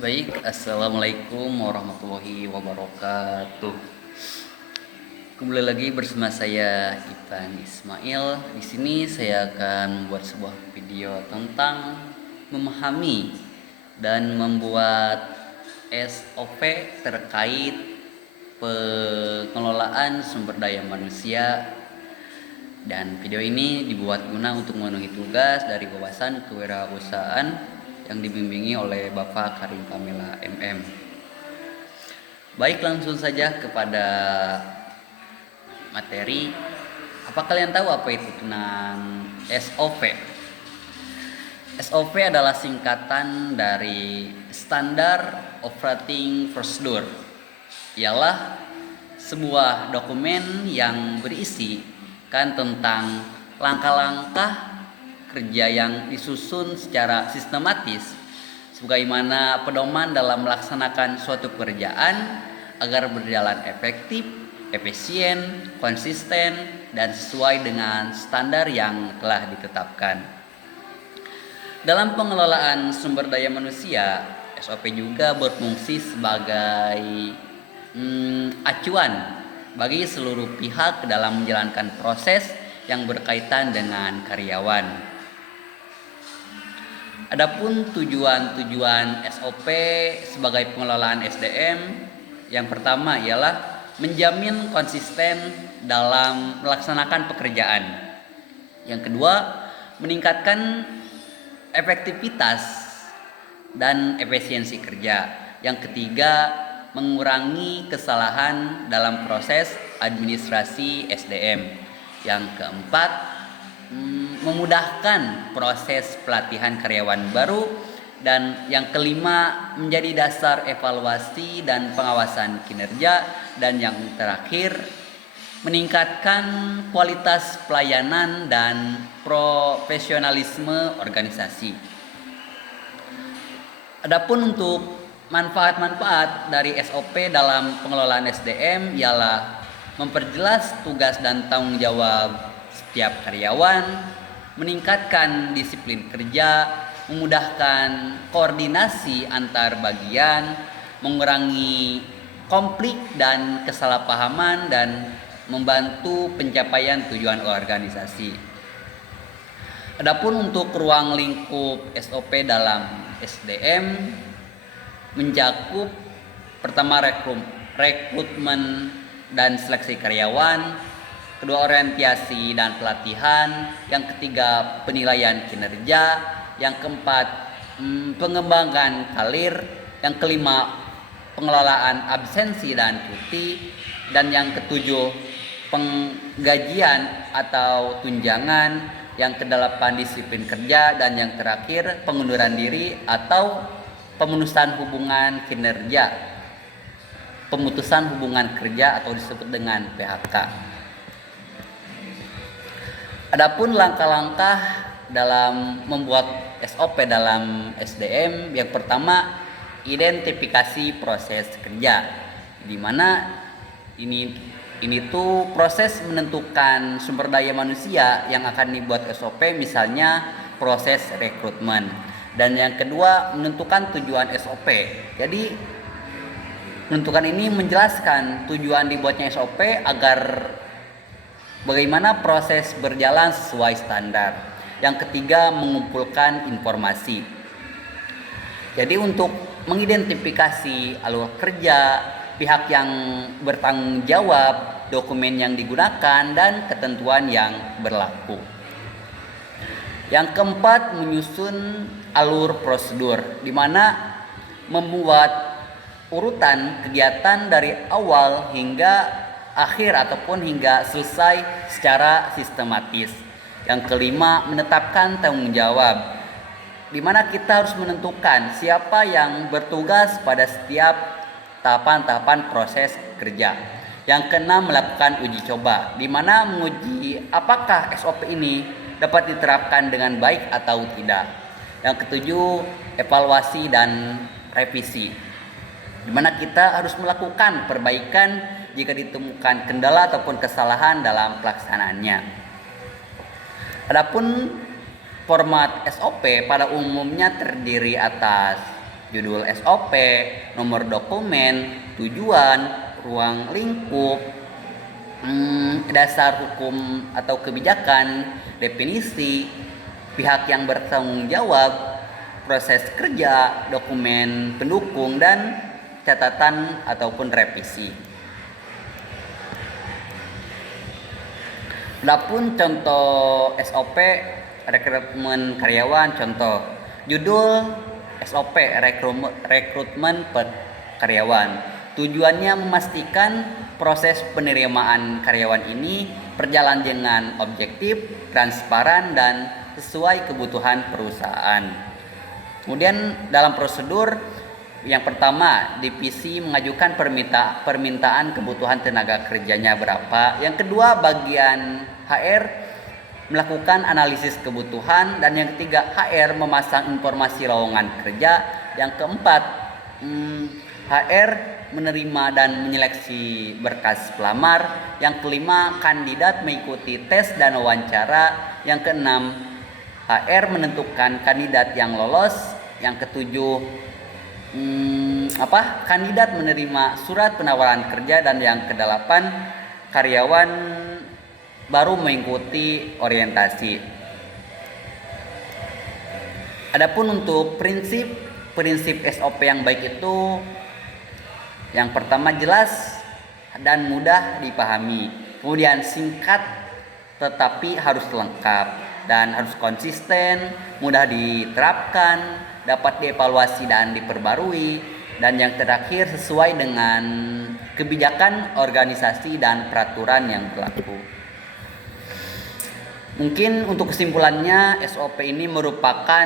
Baik, assalamualaikum warahmatullahi wabarakatuh. Kembali lagi bersama saya Ivan Ismail. Di sini saya akan membuat sebuah video tentang memahami dan membuat SOP terkait pengelolaan sumber daya manusia. Dan video ini dibuat guna untuk memenuhi tugas dari wawasan kewirausahaan yang dibimbingi oleh Bapak Karim Pamela MM. Baik, langsung saja kepada materi. Apa kalian tahu apa itu tentang SOP? SOP adalah singkatan dari Standard Operating Procedure. Ialah sebuah dokumen yang berisi kan tentang langkah-langkah kerja yang disusun secara sistematis sebagaimana pedoman dalam melaksanakan suatu pekerjaan agar berjalan efektif, efisien, konsisten, dan sesuai dengan standar yang telah ditetapkan. Dalam pengelolaan sumber daya manusia, SOP juga berfungsi sebagai acuan bagi seluruh pihak dalam menjalankan proses yang berkaitan dengan karyawan. Adapun tujuan-tujuan SOP sebagai pengelolaan SDM, yang pertama ialah menjamin konsisten dalam melaksanakan pekerjaan. Yang kedua, meningkatkan efektivitas dan efisiensi kerja. Yang ketiga, mengurangi kesalahan dalam proses administrasi SDM. Yang keempat, memudahkan proses pelatihan karyawan baru. Dan yang kelima, menjadi dasar evaluasi dan pengawasan kinerja. Dan yang terakhir, meningkatkan kualitas pelayanan dan profesionalisme organisasi. Adapun untuk manfaat-manfaat dari SOP dalam pengelolaan SDM ialah memperjelas tugas dan tanggung jawab setiap karyawan, meningkatkan disiplin kerja, memudahkan koordinasi antar bagian, mengurangi konflik dan kesalahpahaman, dan membantu pencapaian tujuan organisasi. Adapun untuk ruang lingkup SOP dalam SDM mencakup pertama rekrutmen dan seleksi karyawan, kedua orientasi dan pelatihan, yang ketiga penilaian kinerja, yang keempat pengembangan karir, yang kelima pengelolaan absensi dan cuti, dan yang ketujuh penggajian atau tunjangan, yang kedelapan disiplin kerja, dan yang terakhir pengunduran diri atau pemutusan hubungan kinerja, pemutusan hubungan kerja atau disebut dengan PHK. Adapun langkah-langkah dalam membuat SOP dalam SDM, yang pertama identifikasi proses kerja, di mana ini tuh proses menentukan sumber daya manusia yang akan dibuat SOP, misalnya proses rekrutmen. Dan yang kedua, menentukan tujuan SOP. Jadi menentukan ini menjelaskan tujuan dibuatnya SOP agar bagaimana proses berjalan sesuai standar. Yang ketiga, mengumpulkan informasi. Jadi untuk mengidentifikasi alur kerja, pihak yang bertanggung jawab, dokumen yang digunakan, dan ketentuan yang berlaku. Yang keempat, menyusun alur prosedur, di mana membuat urutan kegiatan dari awal hingga akhir ataupun hingga selesai secara sistematis. Yang kelima, menetapkan tanggung jawab, di mana kita harus menentukan siapa yang bertugas pada setiap tahapan-tahapan proses kerja. Yang keenam, melakukan uji coba, di mana menguji apakah SOP ini dapat diterapkan dengan baik atau tidak. Yang ketujuh, evaluasi dan revisi, di mana kita harus melakukan perbaikan jika ditemukan kendala ataupun kesalahan dalam pelaksanaannya. Adapun format SOP pada umumnya terdiri atas judul SOP, nomor dokumen, tujuan, ruang lingkup, dasar hukum atau kebijakan, definisi, pihak yang bertanggung jawab, proses kerja, dokumen pendukung, dan catatan ataupun revisi. Adapun contoh SOP rekrutmen karyawan, contoh judul SOP rekrutmen karyawan. Tujuannya memastikan proses penerimaan karyawan ini berjalan dengan objektif, transparan, dan sesuai kebutuhan perusahaan. Kemudian dalam prosedur yang pertama, divisi mengajukan permintaan kebutuhan tenaga kerjanya berapa. Yang kedua, bagian HR melakukan analisis kebutuhan, dan yang ketiga, HR memasang informasi lowongan kerja. Yang keempat, HR menerima dan menyeleksi berkas pelamar. Yang kelima, kandidat mengikuti tes dan wawancara. Yang keenam, HR menentukan kandidat yang lolos. Yang ketujuh, kandidat menerima surat penawaran kerja. Dan yang kedelapan, karyawan baru mengikuti orientasi. Adapun untuk prinsip SOP yang baik itu, yang pertama jelas dan mudah dipahami, kemudian singkat tetapi harus lengkap dan harus konsisten, mudah diterapkan, dapat dievaluasi dan diperbarui, dan yang terakhir sesuai dengan kebijakan organisasi dan peraturan yang berlaku. Mungkin untuk kesimpulannya, SOP ini merupakan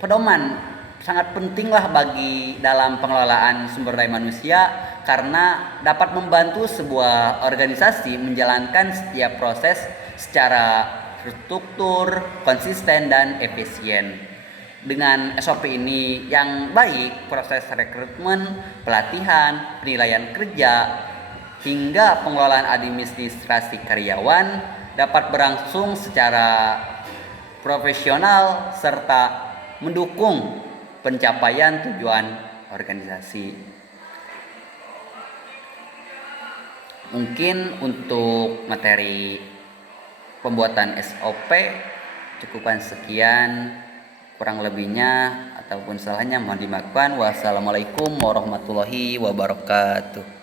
pedoman sangat penting lah bagi dalam pengelolaan sumber daya manusia, karena dapat membantu sebuah organisasi menjalankan setiap proses secara terstruktur, konsisten, dan efisien. Dengan SOP ini yang baik, proses rekrutmen, pelatihan, penilaian kerja, hingga pengelolaan administrasi karyawan dapat berlangsung secara profesional serta mendukung pencapaian tujuan organisasi. Mungkin untuk materi pembuatan SOP cukupkan sekian, kurang lebihnya ataupun salahnya mohon dimaafkan. Wassalamualaikum warahmatullahi wabarakatuh.